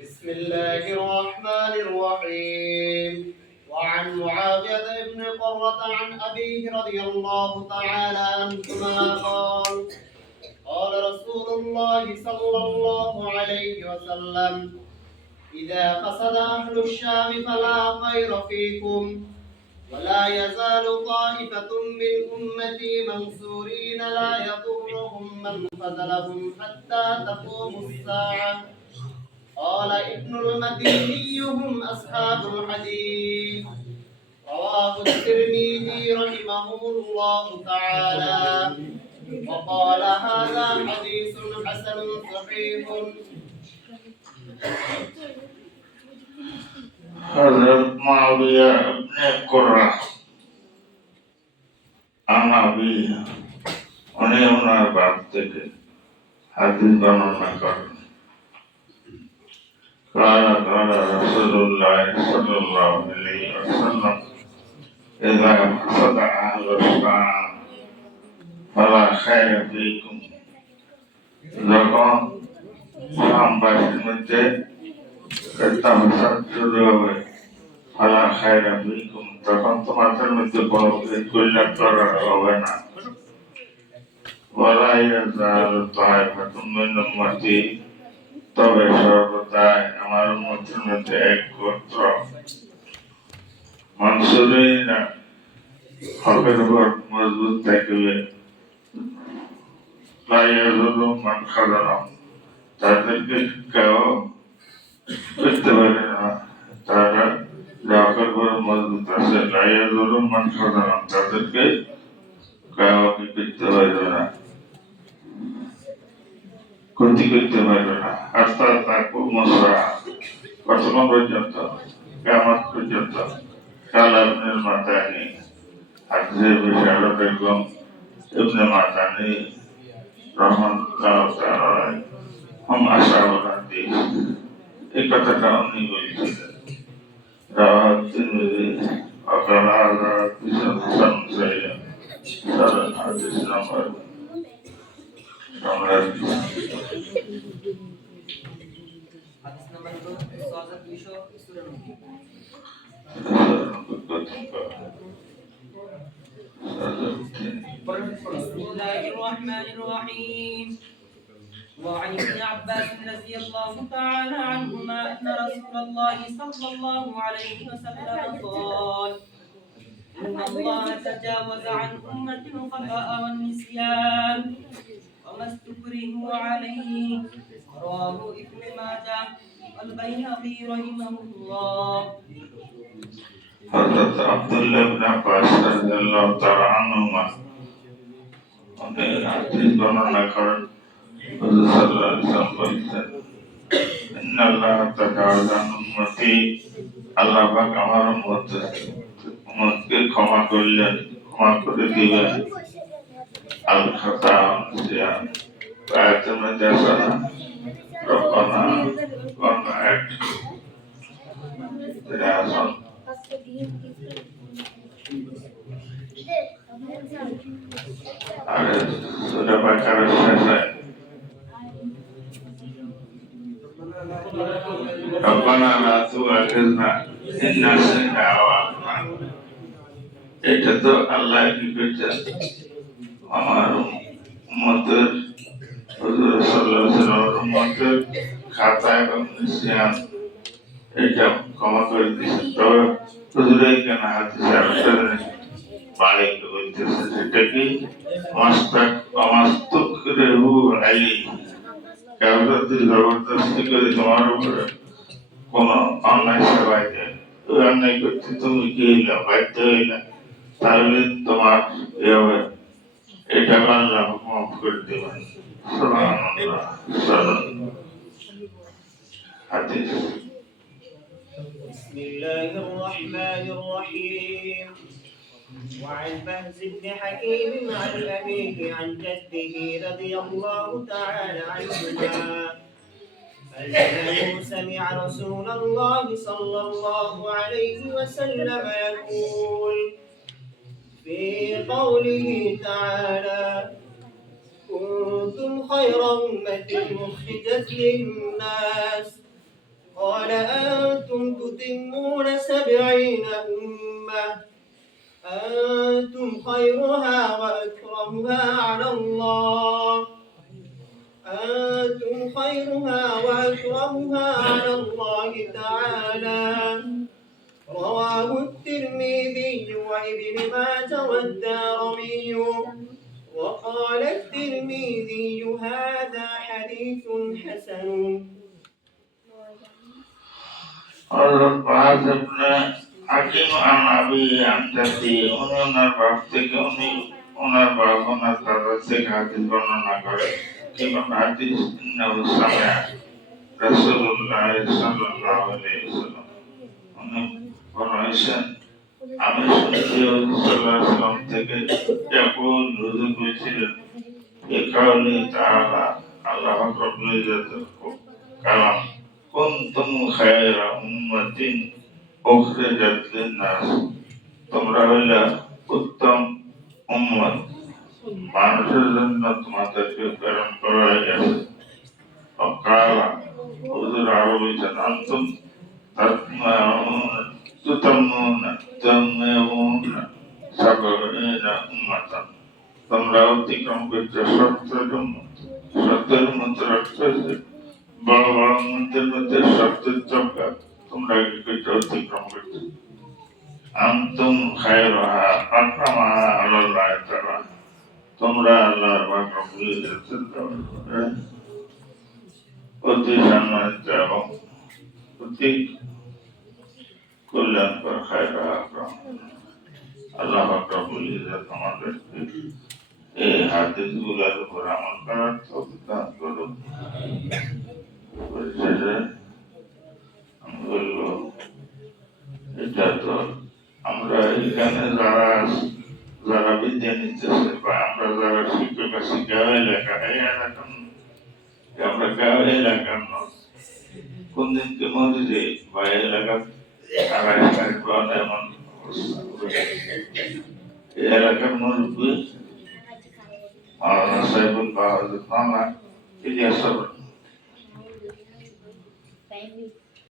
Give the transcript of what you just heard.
بسم الله الرحمن الرحيم. وعن معاوية بن قرة عن أبيه رضي الله تعالى عنهما قال قال رسول الله صلى الله عليه وسلم: إذا قصد أهل الشام فلا خير فيكم، ولا يزال طائفة من أمتي منصورين لا يضرهم من خذلهم حتى تقوم الساعة. قال ابن المديني: هم أصحاب الحديث. رواه الترمذي رحمه الله تعالى وقال: هذا حديث حسن صحيح. حضرت معاوية بن قرة عن أبيه উনি ওনার বাপ থেকে হাদিস বর্ণনা করেন। قال قال رسول الله صلى الله عليه وسلم: إذا قصد أهل الشام فلا خير فيكم। যখন শামবাসীর মধ্যে শুরু হবে ফালা খায়রা ফিকুম, তখন তোমাদের মধ্যে কোনো কল্যাণ করার হবে না। ওয়ালা ইয়াজালু তাইফাতুম মিন উম্মতি, তবে সর্বদাই আমার উম্মতের মধ্যে এক গোত্র মানসুরিনা হকের উপর মজবুত থাকবে। লা ইয়াজুরু মান খাযালাহুম, তাদেরকে কেউ করতে পারে না। তারা হকের উপর মজবুত আছে। লা ইয়াজুরু মান খাযালাহুম, তাদেরকে কেউ করতে পারবে না, ক্ষতি করতে পারবে না। অর্থাৎ তাকুম মুসা, কতক্ষণ পর্যন্ত? কিয়ামত পর্যন্ত। কাল ইবনে মাতানি, হাদিসের বিশাল বেগম ইবনে মাতানি রাহমাতুল্লাহ তাআলা হুম আসহাবুল হাদিস, এই কথাটা উনি বলেছিলেন। রাওয়াহ তিরমিজি وقال هذا حديث حسن صحيح। হাদিস নম্বর بسم الله الرحمن الرحيم. وعن ابن عباس رضي الله تعالى عنهما أن رسول الله صلى الله عليه وسلم قال: إن الله تجاوز عن أمة الخطأ والنسيان وما استكرهوا عليه. رواه ابن ماجه والبيهقي رحمه الله. حضرت আব্দুল্লাহ ইবনে আব্বাস রাদিয়াল্লাহু তাআলা আনহুমা হাদিস বর্ণনা করেন। হুজুর সাল্লাল্লাহু আলাইহি ওয়াসাল্লাম বলেছেন: ইন্নাল্লাহা তাজাওয়াজা আন উম্মতি, আল্লাহ পাক আমার উম্মতকে ক্ষমা করলেন, ক্ষমা করে দিবেন। আল খাতা সিয়াম, আয়াতের মধ্যে আছে না, রব্বানা ওয়ানা এক আর সূরা বাকারার শেষে রব্বানা লা তুআখিযনা ইন নাসিনা আও আখতানা। এটা তো আল্লাহ কি করছেন, আমার উম্মতের, হুজুর সাল্লাল্লাহু আলাইহি ওয়াসাল্লামের উম্মতের খাতা এবং নিসিয়ান এটা ক্ষমা করে দিয়েছেন। তবে হুজুর এখানে হাদিসে আরেকটা জিনিস বাড়ি বলতেছে, সেটা কি মাস্তাকরিহু আলাইহি, কেউ যদি জবরদস্তি করে তোমার উপরে কোনো অন্যায় সেবাই দেয়, ওই অন্যায় করতে তুমি কি হইলা, বাধ্য হইলা, তাহলে তোমার এ হবে, এটা আল্লাহ মাফ করে দেবেন। সুবহানাল্লাহ। হাদিস। بسم الله الرحمن الرحيم. وعن بهز بن حكيم عن أبيه عن جده رضي الله تعالى عنهما أنه سمع رسول الله صلى الله عليه وسلم يقول في قوله تعالى: كنتم خير أمة أخرجت للناس قال أنتم تتمون 70 أمة أنتم خيرها وأكرمها على الله أنتم خيرها وأكرمها على الله تعالى رواه الترمذي وابن ماجه والدارمي وقال الترمذي هذا حديث حسن হযরত বাজ ইবনে হাকিম আন আবি আন জাদ্দি ওনার বাপ থেকে ওনার বাপ ওনার দাদা থেকে হাদিস বর্ণনা করে এবং হাদিস ইন্নাহু সামিআ রাসূলুল্লাহ সাল্লাল্লাহু আলাইহি ওয়াসাল্লাম উনি বলেছেন আমি শুনেছি রাসূলুল্লাহ সাল্লাল্লাহু থেকে যখন হুজুর বলেছিলেন এই কারণে তাআলা আল্লাহ রাব্বুল ইজ্জতের কালাম কুনতুম খায়রা উম্মাতিন উখরিজাত লিন-নাস তোমরা হইলা উত্তম উম্মত মানুষের জন্য তোমাদেরকে প্রেরণ করা হয়েছে অকালা হুজুর আরো বলছেন আনতুম তুতাম্মুনা সাবঈনা উম্মাতান তোমরা অতিক্রম করছো সত্যের মতো রাখতেছে বড় বড় মন্দির মধ্যে সত্যের চমকা তোমরা কি করছো অতিক্রম করছো আনতুম খায়রুহা আকরামাহা আলাল্লাহি তাআলা তোমরা আল্লাহর রব্বুল ইজ্জতের অতি সম্মানিত এবং অতি কল্যাণকর খায়রুহা আকরাম আল্লাহ রব্বুল ইজ্জত আমাদেরকে এই হাদিসগুলোর উপর আমল করার তৌফিক দান করুন পরিশেষে আমি বলবো এটা তো আমরা এখানে যারা বিদ্যা নিতেছে বা আমরা যারা শিক্ষক বা শিক্ষা এলাকা এই এলাকার আমরা গাঁও এলাকার নয় কোন দিনকে মসজিদে বা এলাকার এমন এই এলাকার মুরব্বী মাওলানা সাহেবুল বাহাদুর মামা ইলিয়াস